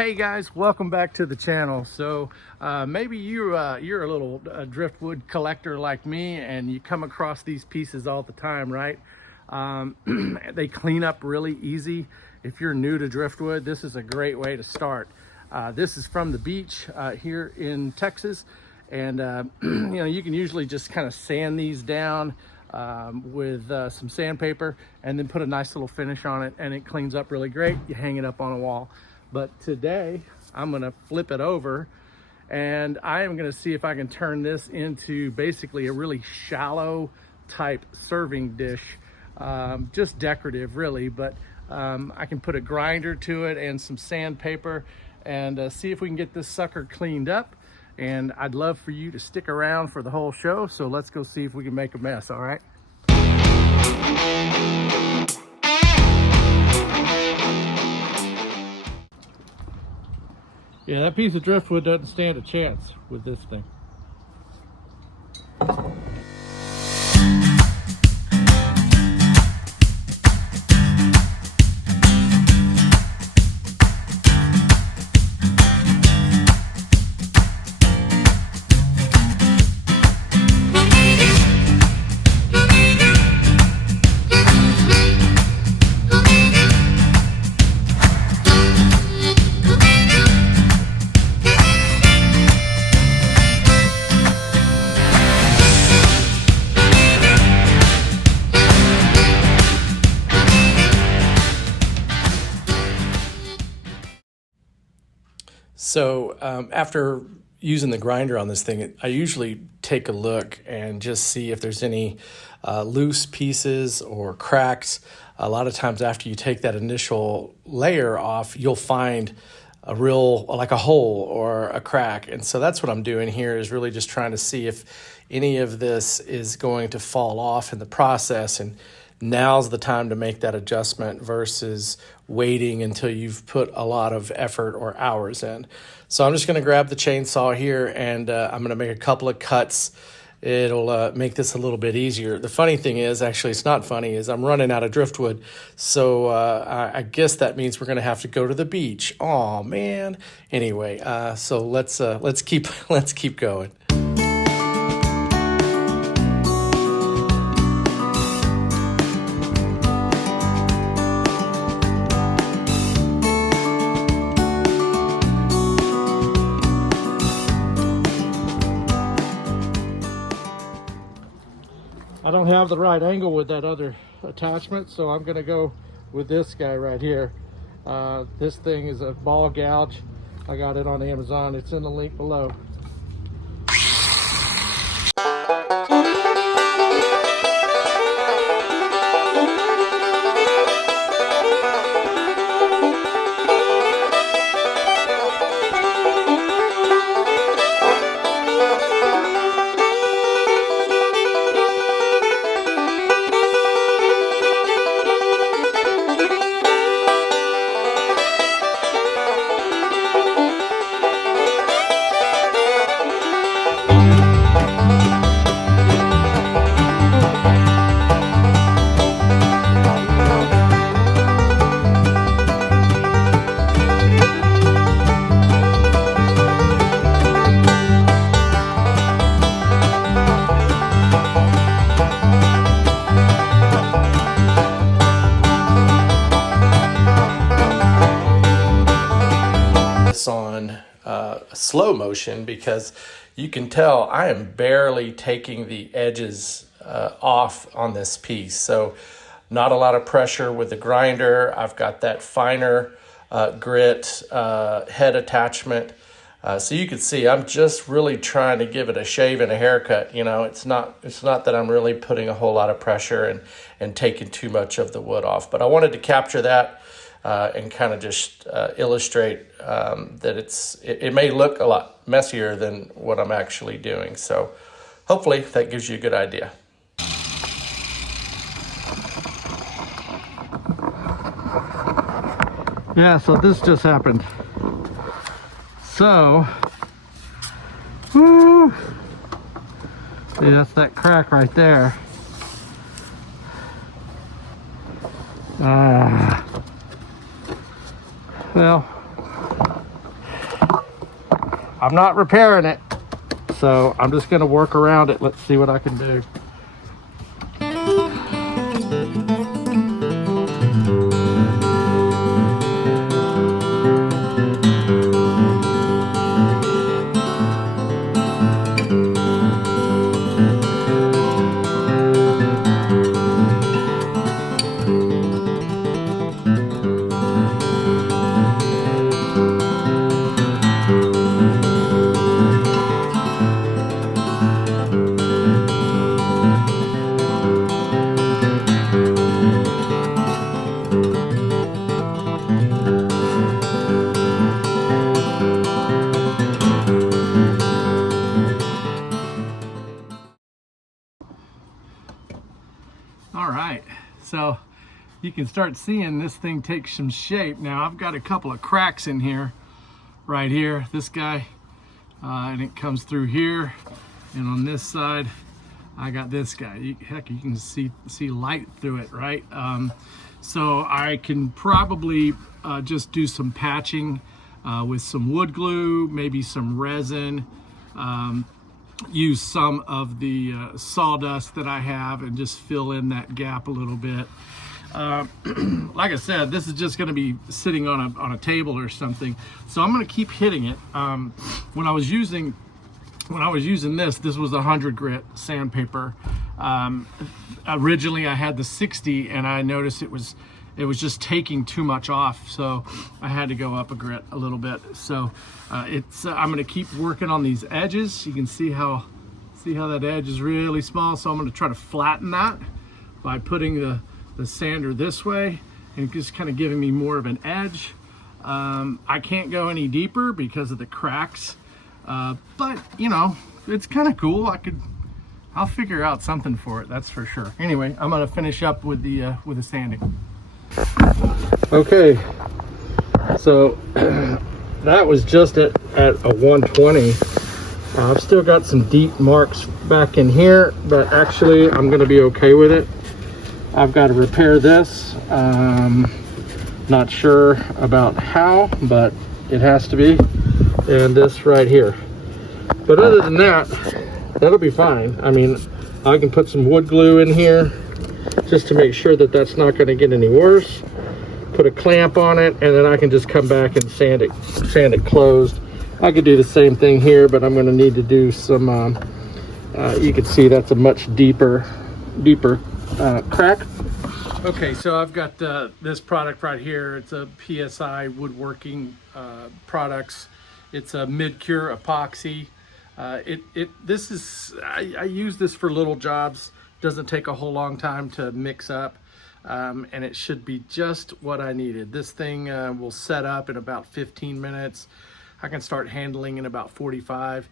Hey guys, welcome back to the channel. So maybe you're a little driftwood collector like me, and you come across these pieces all the time, right? They clean up really easy. If you're new to driftwood, this is a great way to start. This is from the beach here in Texas, and you can usually just kind of sand these down with some sandpaper and then put a nice little finish on it, and it cleans up really great. You hang it up on a wall. But today I'm gonna flip it over, and I am gonna see if I can turn this into basically a really shallow type serving dish. Just decorative really, but I can put a grinder to it and some sandpaper and see if we can get this sucker cleaned up. And I'd love for you to stick around for the whole show, so let's go see if we can make a mess, all right? Yeah, that piece of driftwood doesn't stand a chance with this thing. So after using the grinder on this thing, I usually take a look and just see if there's any loose pieces or cracks. A lot of times after you take that initial layer off, you'll find a real, like a hole or a crack. And so that's what I'm doing here, is really just trying to see if any of this is going to fall off in the process. And now's the time to make that adjustment versus waiting until you've put a lot of effort or hours in. So I'm just going to grab the chainsaw here, and I'm going to make a couple of cuts. It'll make this a little bit easier. The funny thing is, actually it's not funny, is I'm running out of driftwood. So I guess that means we're going to have to go to the beach. Oh man. Anyway, so let's keep going. I don't have the right angle with that other attachment, so I'm going to go with this guy right here. This thing is a ball gouge. I got it on Amazon. It's in the link below. On slow motion, because you can tell I am barely taking the edges off on this piece. So not a lot of pressure with the grinder. I've got that finer grit head attachment. So you can see I'm just really trying to give it a shave and a haircut. You know, it's not that I'm really putting a whole lot of pressure and taking too much of the wood off, but I wanted to capture that and kind of just illustrate that it may look a lot messier than what I'm actually doing. So hopefully that gives you a good idea. Yeah, so this just happened. So, whoo, see, that's that crack right there. Well, I'm not repairing it. So I'm just gonna work around it. Let's see what I can do. All right, so you can start seeing this thing take some shape. Now I've got a couple of cracks in here, right here, this guy, and it comes through here, and on this side I got this guy. Heck, you can see light through it, right? So I can probably just do some patching with some wood glue, maybe some resin, use some of the sawdust that I have and just fill in that gap a little bit. Like I said, this is just going to be sitting on a table or something, so I'm going to keep hitting it. When I was using this was 100 grit sandpaper. Originally I had the 60, and I noticed it was just taking too much off, so I had to go up a grit a little bit. So I'm going to keep working on these edges. You can see how that edge is really small, so I'm going to try to flatten that by putting the sander this way and just kind of giving me more of an edge. I can't go any deeper because of the cracks, but you know, it's kind of cool. I'll figure out something for it, that's for sure. Anyway, I'm going to finish up with the sanding. Okay, so that was just at a 120. I've still got some deep marks back in here, but actually I'm going to be okay with it. I've got to repair this. Not sure about how, but it has to be. And this right here. But other than that, that'll be fine. I mean, I can put some wood glue in here just to make sure that that's not going to get any worse. Put a clamp on it, and then I can just come back and sand it closed. I could do the same thing here, but I'm going to need to do some, you can see that's a much deeper crack. Okay, so I've got this product right here. It's a PSI woodworking products. It's a mid-cure epoxy. I use this for little jobs. Doesn't take a whole long time to mix up, and it should be just what I needed. This thing will set up in about 15 minutes. I can start handling in about 45.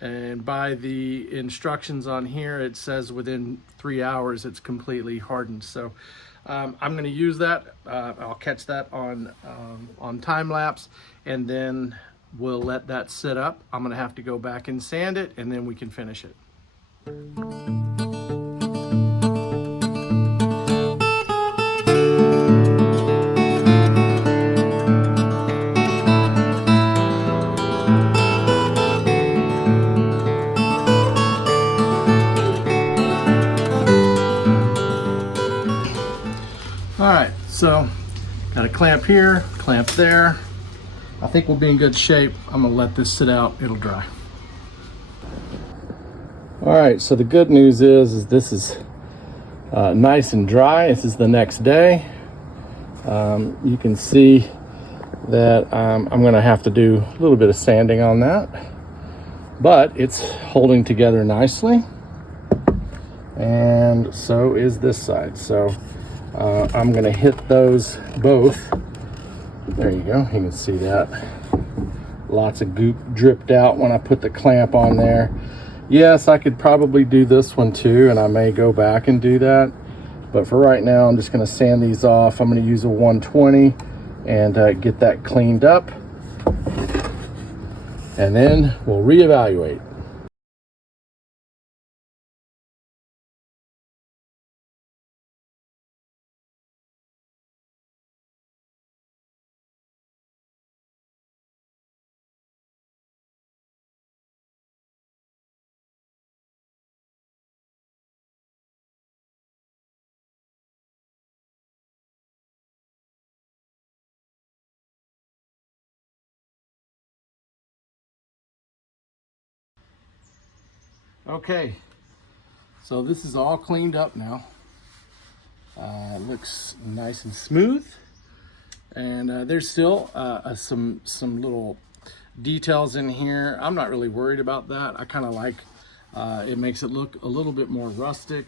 And by the instructions on here, it says within 3 hours it's completely hardened. So I'm going to use that. I'll catch that on time lapse, and then we'll let that sit up. I'm going to have to go back and sand it, and then we can finish it. All right, so got a clamp here, clamp there. I think we'll be in good shape. I'm gonna let this sit out, it'll dry. All right, so the good news is this is nice and dry. This is the next day. You can see that I'm gonna have to do a little bit of sanding on that, but it's holding together nicely. And so is this side. So I'm gonna hit those both. There you go, you can see that. Lots of goop dripped out when I put the clamp on there. Yes, I could probably do this one too, and I may go back and do that. But for right now, I'm just gonna sand these off. I'm gonna use a 120 and get that cleaned up. And then we'll reevaluate. Okay, so this is all cleaned up now. It looks nice and smooth, and there's still some little details in here. I'm not really worried about that. I kind of like it, makes it look a little bit more rustic,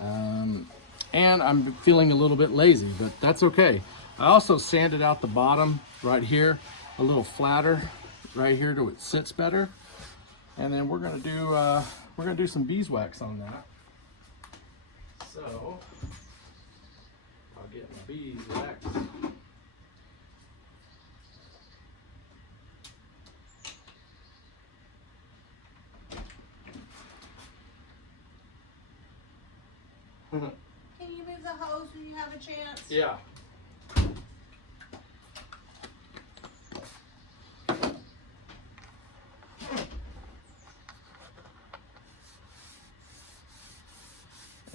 and I'm feeling a little bit lazy, but that's okay. I also sanded out the bottom right here a little flatter right here so it sits better, and then we're gonna do some beeswax on that. So I'll get my beeswax. Can you move the hose when you have a chance? Yeah.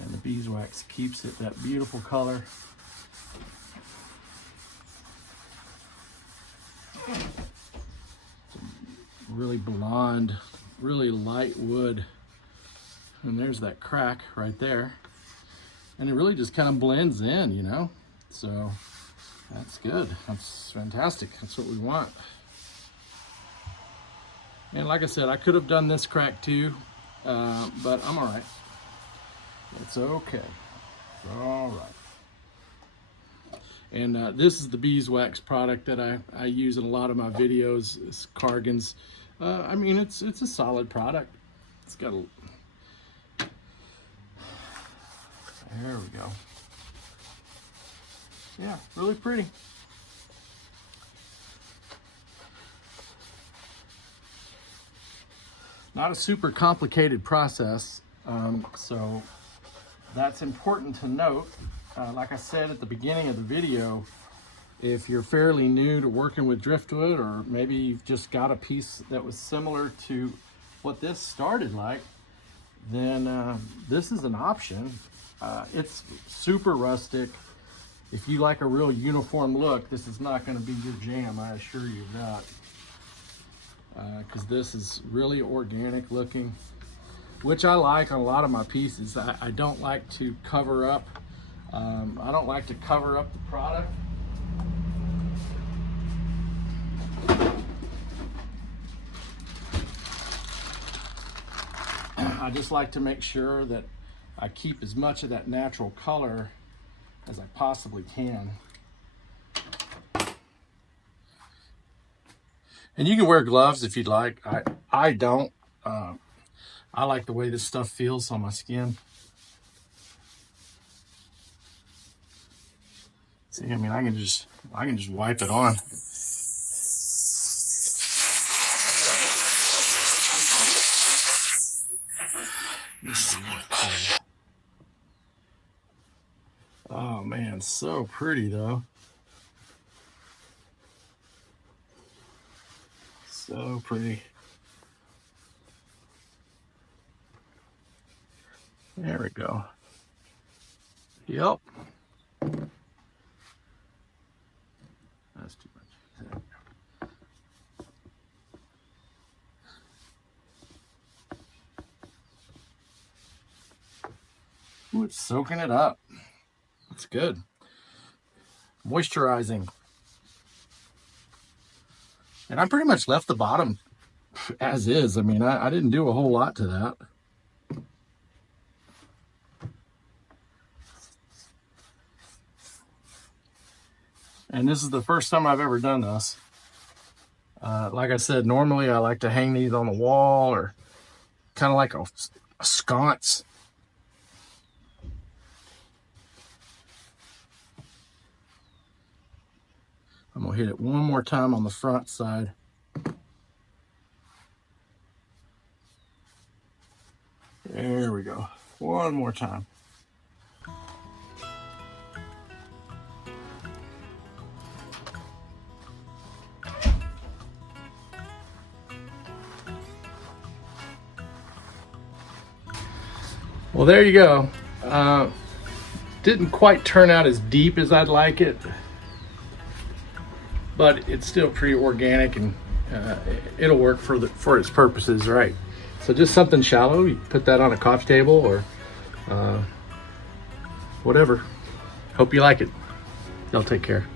And the beeswax keeps it that beautiful color. Really blonde, really light wood. And there's that crack right there. And it really just kind of blends in, you know? So that's good. That's fantastic. That's what we want. And like I said, I could have done this crack too, but I'm all right. It's okay. It's all right. And this is the beeswax product that I use in a lot of my videos. It's Cargan's. I mean, it's a solid product. It's got a... There we go. Yeah, really pretty. Not a super complicated process, so that's important to note. Like I said at the beginning of the video, if you're fairly new to working with driftwood, or maybe you've just got a piece that was similar to what this started like, then this is an option. It's super rustic. If you like a real uniform look, this is not going to be your jam, I assure you that. Because this is really organic looking, which I like on a lot of my pieces. I don't like to cover up. I don't like to cover up the product. I just like to make sure that I keep as much of that natural color as I possibly can. And you can wear gloves if you'd like. I don't. I like the way this stuff feels on my skin. See, I mean, I can just wipe it on. Oh man, so pretty though. So pretty. There we go. Yep. That's too much. Ooh, it's soaking it up. That's good. Moisturizing. And I pretty much left the bottom as is. I mean, I didn't do a whole lot to that. And this is the first time I've ever done this. Like I said, normally I like to hang these on the wall, or kind of like a sconce. I'm gonna hit it one more time on the front side. There we go. One more time. Well, there you go. Didn't quite turn out as deep as I'd like it, but it's still pretty organic, and it'll work for its purposes, right? So just something shallow. You put that on a coffee table or whatever. Hope you like it. Y'all take care.